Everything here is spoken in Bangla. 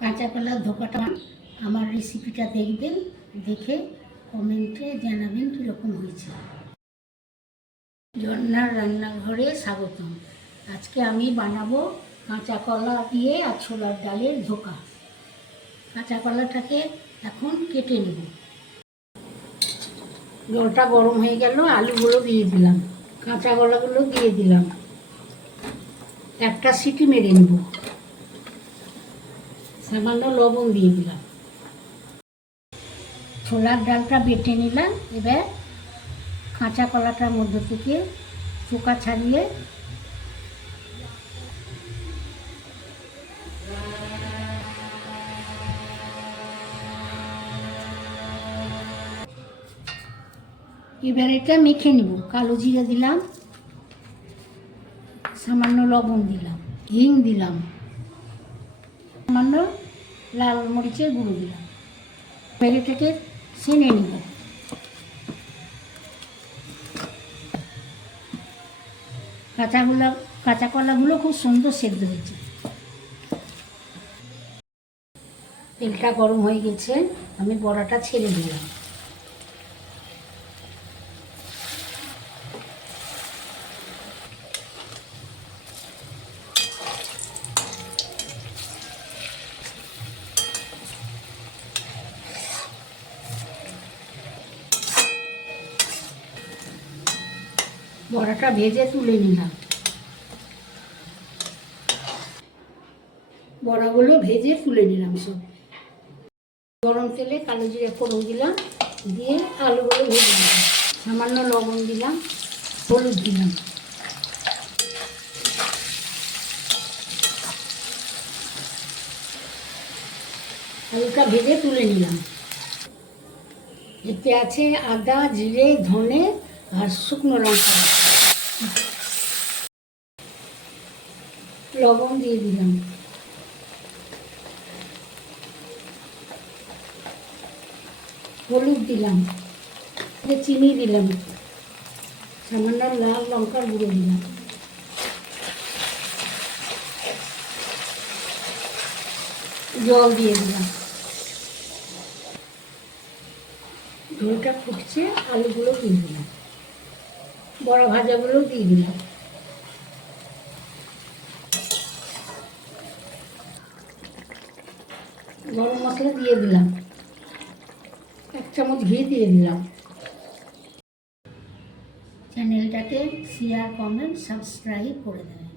কাঁচা কলার ধোকাটা আমার রেসিপিটা দেখবেন, দেখে কমেন্টে জানাবেন কীরকম হয়েছে। ঝর্ণার রান্নাঘরে স্বাগতম। আজকে আমি বানাবো কাঁচা কলা দিয়ে আর ছোলার ডালের ধোকা। কাঁচা কলাটাকে এখন কেটে নেব। জলটা গরম হয়ে গেল, আলুগুলো দিয়ে দিলাম, কাঁচা কলাগুলো দিয়ে দিলাম, একটা সিটি মেরে নেব, সামান্য লবণ দিয়ে দিলাম, ছোলার ডালটা বেটে নিলাম। এবার কাঁচা কলাটার মধ্যে থেকে চোকা ছাড়িয়ে এবার এটা মেখে নেব। কালো জিরে দিলাম, সামান্য লবণ দিলাম, হিং দিলাম, সামান্য লাল মরিচের গুঁড়ো দিলাম। এবার এটাকে ছেনে নেব। কাঁচা কলাগুলো খুব সুন্দর সেদ্ধ হয়েছে। তেলটা গরম হয়ে গেছে, আমি বড়াটা ছেড়ে দিলাম। বড়াটা ভেজে তুলে নিলাম। বড়াগুলো ভেজে তুলে নিলাম সব। গরম তেলে কালো জিরে ফোড়ন দিলাম, দিয়ে আলুগুলো ভেজে দিলাম, সামান্য লবণ দিলাম, হলুদ দিলাম, আলুটা ভেজে তুলে নিলাম। এতে আছে আদা, জিরে, ধনে আর শুকনো লঙ্কা, লবণ দিয়ে দিলাম, হলুদ দিলাম, চিনি দিলাম, সামান্য লাল লঙ্কার গুঁড়ো দিলাম, জল দিয়ে দিলাম। ঝোলটা ফুটছে, আলুগুলো দিয়ে দিলাম, বড়া ভাজাগুলো দিয়ে দিলাম, গরম মশলা দিয়ে দিলাম, 1 চামচ ঘি দিয়ে দিলাম। চ্যানেলটাকে শেয়ার, কমেন্ট, সাবস্ক্রাইব করে দেবেন।